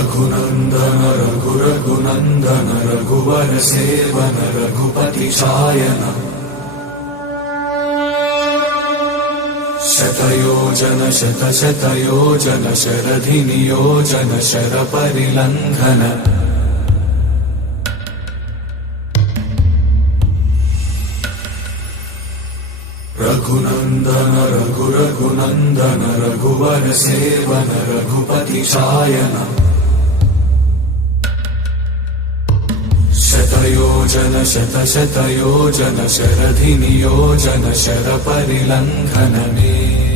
रघुनन्दन रघुरघुनन्दन रघुवर seven Raghupati Shayan शतयोजन शतशतयोजन शरधि नियोजन शरपरिलङ्घन रघुनन्दन रघुरघुनन्दन रघुवर seven Raghupati Shayan शतयोजन शतशतयोजन शरधि नियोजन शरपरिलङ्घन मे